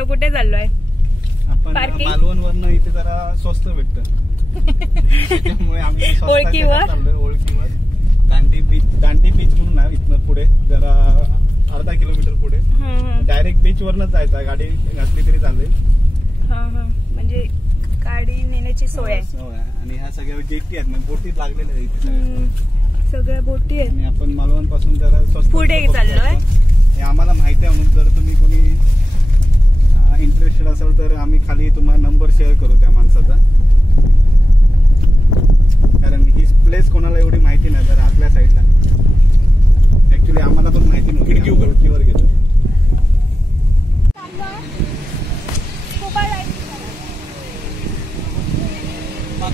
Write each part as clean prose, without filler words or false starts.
तो कुठे चाललोय? आपण मालवणवरनं इथे जरा स्वस्त भेटतं त्यामुळे आम्ही ओळखीवर दांडी बीच म्हणून आहे. इथनं पुढे जरा अर्धा किलोमीटर पुढे डायरेक्ट बीच वरनच जायचं. गाडी घातली तरी चालेल. म्हणजे गाडी नेण्याची सोय आहे. आणि ह्या सगळ्या जेटी आहेत, मग बोटीत लागलेल्या आहेत इथे सगळ्या बोटी आहेत. आणि आपण मालवण पासून जरा स्वस्त पुढे चाललोय. हे आम्हाला माहिती आहे म्हणून जर तुम्ही कोणी इंटरेस्टेड असेल तर आम्ही खाली तुम्हाला नंबर शेअर करू त्या माणसाचा. कारण ही प्लेस कोणाला एवढी माहिती नाही. तर आपल्या साईडला ऍक्च्युली आम्हाला पण माहिती नव्हती. ओळखीवर गेलो.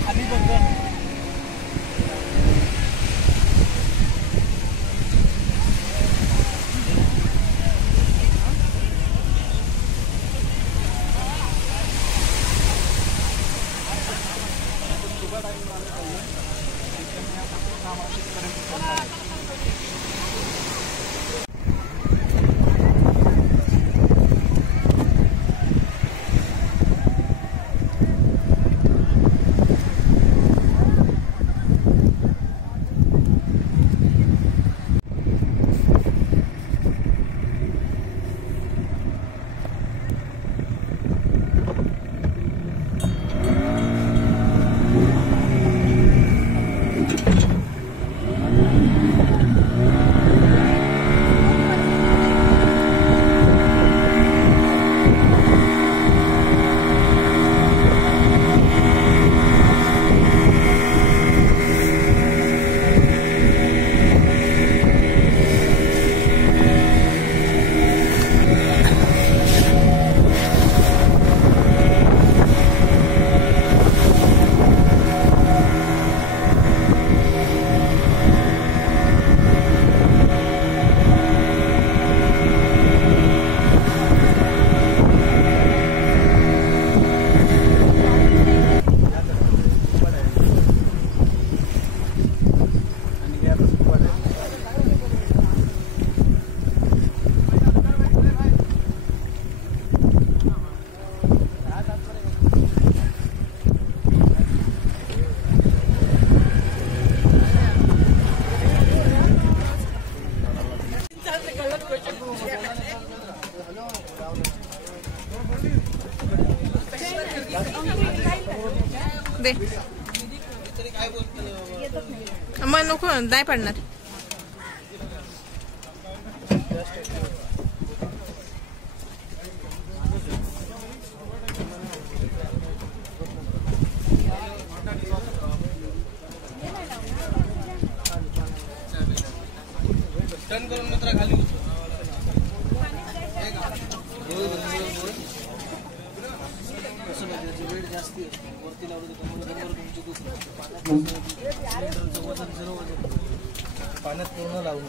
खाली बघ मग नको नाही पडणार. टर्न करून मात्र खाली पाण्यात पूर्ण लावून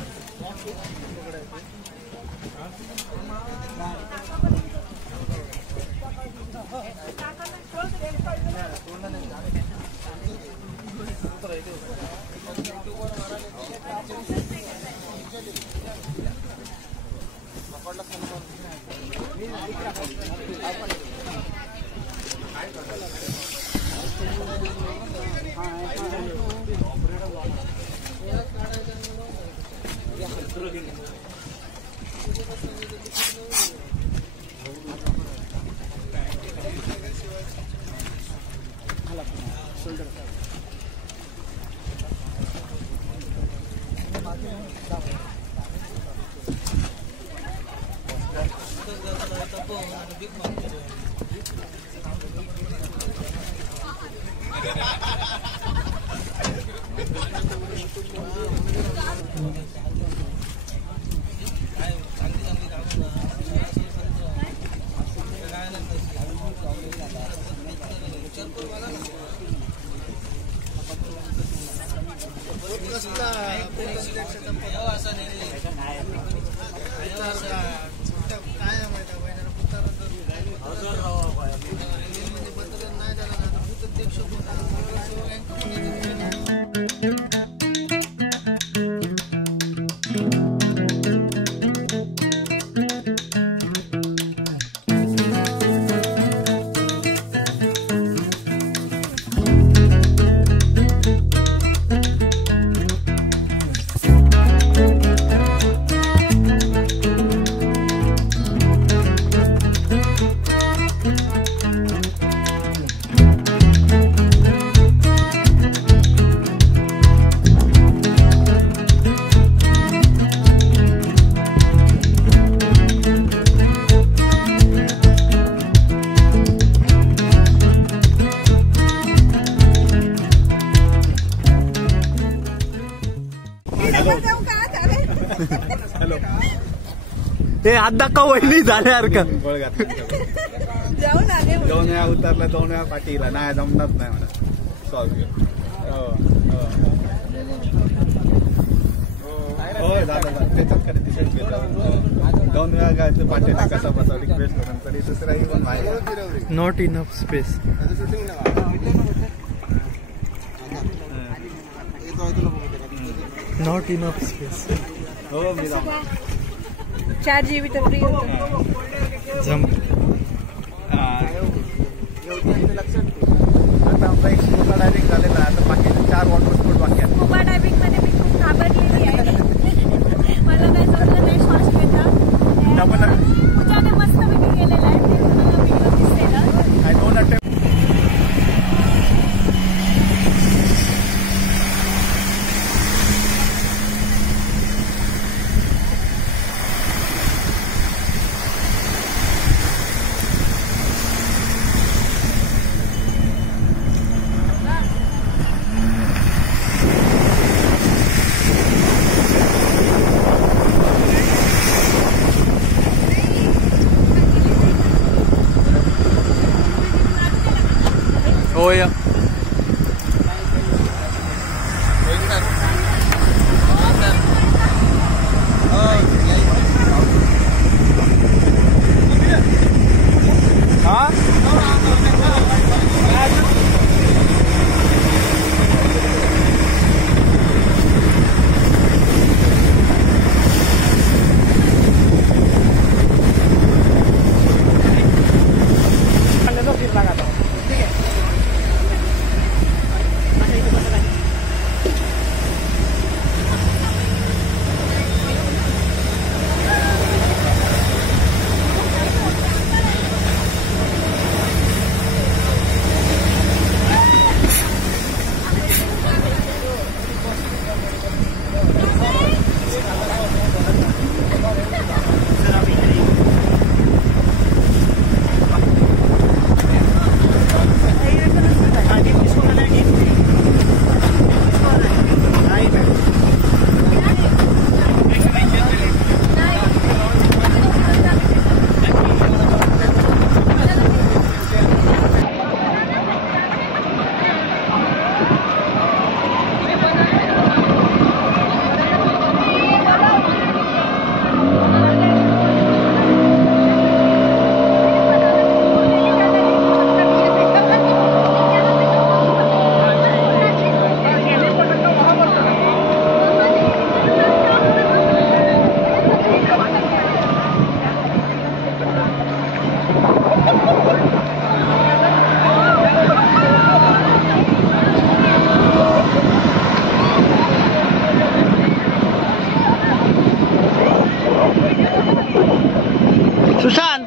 हात दाखवा वहिनी झाल्यासारखं. बळ घातलं जाऊन आले 2 वेळा उतरला 2 वेळा पाठीला नाही जमणार नाही म्हणा सॉरी. हो दादा त्याच्यात कडे दिसेल 2 वेळा गायचं पाठीला कसा बसा रिक्वेस्ट करून तरी दुसराही पण माहिती. Not enough space. Not enough space. हो मी 4 GB तर फ्री होतं. जम्प. आता आमचा एक स्कूबा डायव्हिंग झालेला आहे. आता बाकीचे 4 वॉटर स्पोर्ट बाकी आहेत. स्कुबा डायव्हिंग मध्ये मी खूप घाबरलेली आहे. मला काय जमलं नाही श्वास घेता. पूजाने मस्तपैकी केलेलं आहे. ते तुम्हाला व्हिडिओ दिसेल. I don't attempt. हो या. सुशांत.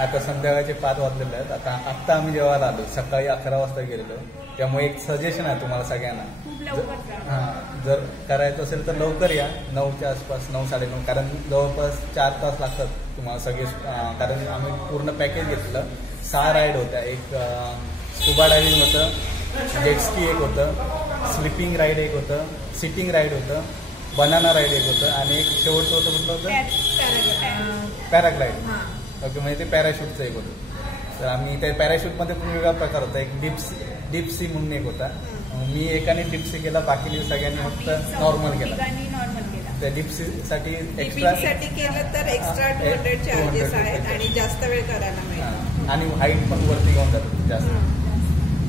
आता संध्याकाळचे 5 वाजलेले आहेत. आता आम्ही जेव्हा आलो सकाळी 11 वाजता गेलेलो. त्यामुळे एक सजेशन आहे तुम्हाला सगळ्यांना. जर करायचं असेल तर लवकर या, 9च्या आसपास, 9, 9:30, कारण जवळपास 4 तास लागतात तुम्हाला सगळे. कारण आम्ही पूर्ण पॅकेज घेतलं 6 राईड होत्या. एक स्कुबा डायव्हिंग होतं, जेटस्की एक होतं, स्लिपिंग राईड एक होतं, सिटिंग राईड होतं, बनाना राईड एक होतं आणि एक शेवटचं होतं कुठलं होतं पॅराग्लाईड. ओके, म्हणजे ते पॅराशूटचं एक होतं. तर आम्ही त्या पॅराशूटमध्ये पण वेगळा प्रकार होता. एक डीप सी म्हणून एक होता. मी एकाने डीप सी केला, बाकीने सगळ्यांनी फक्त नॉर्मल केला. त्या डीप सी साठी एक्स्ट्रा केलं तर एक्स्ट्रा 200 चार्जेस आहेत आणि जास्त वेळ करायला मिळेल आणि हाईट पण वरती घेऊन जातो जास्त.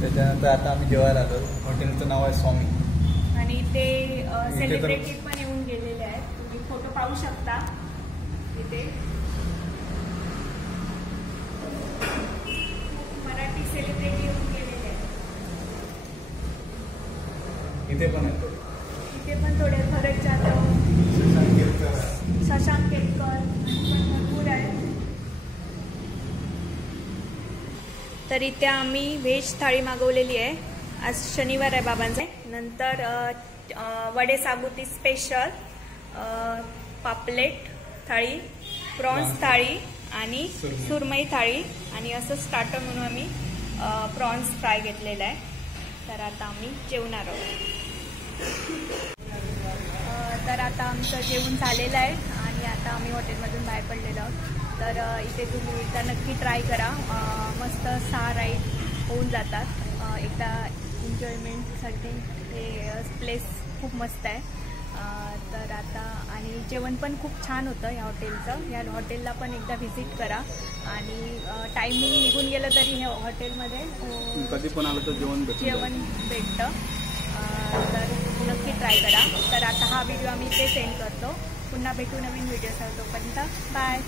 त्याच्यानंतर आता आम्ही जेवायला आलो. हॉटेलचं नाव आहे स्वामी आणि ते सेलिब्रिटी पण येऊन गेलेले आहेत. तुम्ही फोटो पाहू शकता इथे. मराठी सेलिब्रिटी येऊन गेलेले आहेत. इथे पण येतो. इथे पण थोडे भरत जाधव, शशांक केतकर भरपूर आहेत. तर इथे आम्ही व्हेज थाळी मागवलेली आहे. आज शनिवार आहे बाबांचा. नंतर वडे साबुती स्पेशल, पापलेट थाळी, प्रॉन्स थाळी आणि सुरमई थाळी आणि असं स्टार्टर म्हणून आम्ही प्रॉन्स फ्राय घेतलेला आहे. तर आता आम्ही जेवणार आहोत. तर आता आमचं जेवण झालेलं आहे आणि आता आम्ही हॉटेलमधून बाहेर पडलेलो आहोत. तर इथे तुम्ही एकदा नक्की ट्राय करा. मस्त 6 राईड होऊन जातात. एकदा एन्जॉयमेंटसाठी हे प्लेस खूप मस्त आहे. तर आता आणि जेवण पण खूप छान होतं या हॉटेलचं. या हॉटेलला पण एकदा व्हिजिट करा आणि टायमिंग निघून गेलं तरी ह्या हॉटेलमध्ये कधी पण आलं तर जेवण भेटतं. तर नक्की ट्राय करा. तर आता हा व्हिडिओ आम्ही इथे सेंड करतो. पुन्हा भेटू नवीन व्हिडिओ. तोपर्यंत बाय.